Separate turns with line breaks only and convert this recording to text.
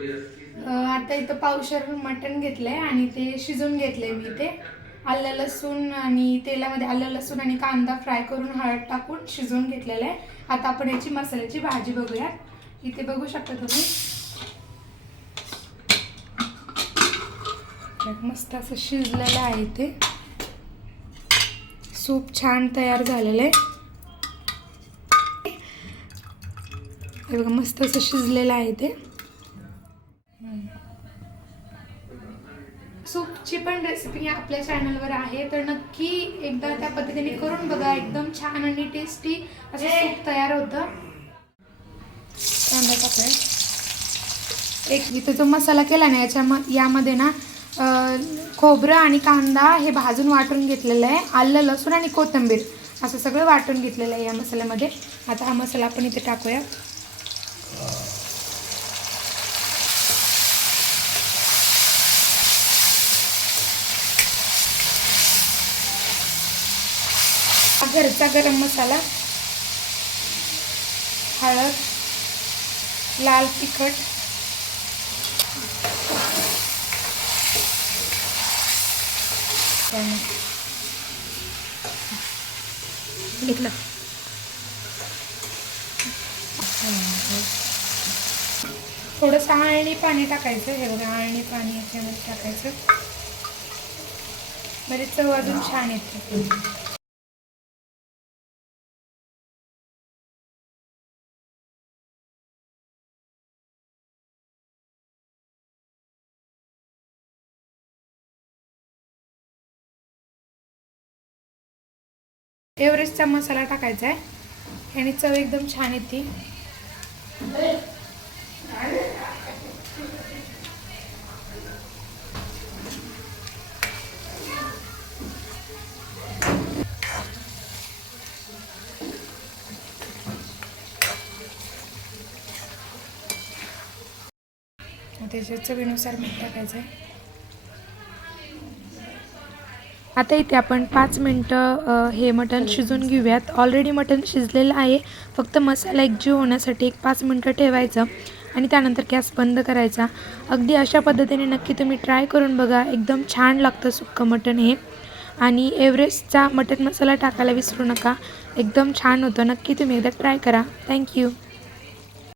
आता इथं पावशर मटण घेतलंय आणि ते शिजून घेतलंय मी ते आलं लसूण आणि तेलामध्ये आलं लसूण आणि कांदा फ्राय करून हळद टाकून शिजवून घेतलेलं आहे. आता आपण याची मसाल्याची भाजी बघूया इथे बघू शकता तुम्ही. मस्त असं शिजलेलं आहे ते सूप छान तयार झालेलं आहे. बघा मस्त असं शिजलेलं आहे ते सूपची पण रेसिपी आपल्या चॅनलवर आहे. तर नक्की एकदा त्या पद्धतीने करून बघा. एकदम छान आणि टेस्टी असं सूप तयार होतं. कांदा एक इथे जो मसाला केला ना याच्या यामध्ये ना खोबरं आणि कांदा हे भाजून वाटून घेतलेलं आहे. आलं लसूण आणि कोथिंबीर असं सगळं वाटून घेतलेलं आहे या मसाल्यामध्ये. आता हा मसाला आपण इथे टाकूया. घरचा गरम मसाला हळद लाल तिखट घेतलं. थोडंसं आळणी पाणी टाकायचं हे बघा आळणी पाणी याच्यामध्ये टाकायचं. म्हणजे चव अजून छान येते. एव्हरेस्टचा मसाला टाकायचा आहे. आणि चव एकदम छान येते. त्याच्या चवीनुसार मीठ टाकायचं आहे. आता इथे आपण पाच मिनटं हे मटण शिजून घेऊयात. ऑलरेडी मटण शिजलेलं आहे. फक्त मसाला एकजीव होण्यासाठी एक पाच मिनटं ठेवायचं आणि त्यानंतर गॅस बंद करायचा. अगदी अशा पद्धतीने नक्की तुम्ही ट्राय करून बघा. एकदम छान लागतं सुक्कं मटण हे. आणि एव्हरेस्टचा मटण मसाला टाकायला विसरू नका. एकदम छान होतं. नक्की तुम्ही एकदा ट्राय करा. थँक्यू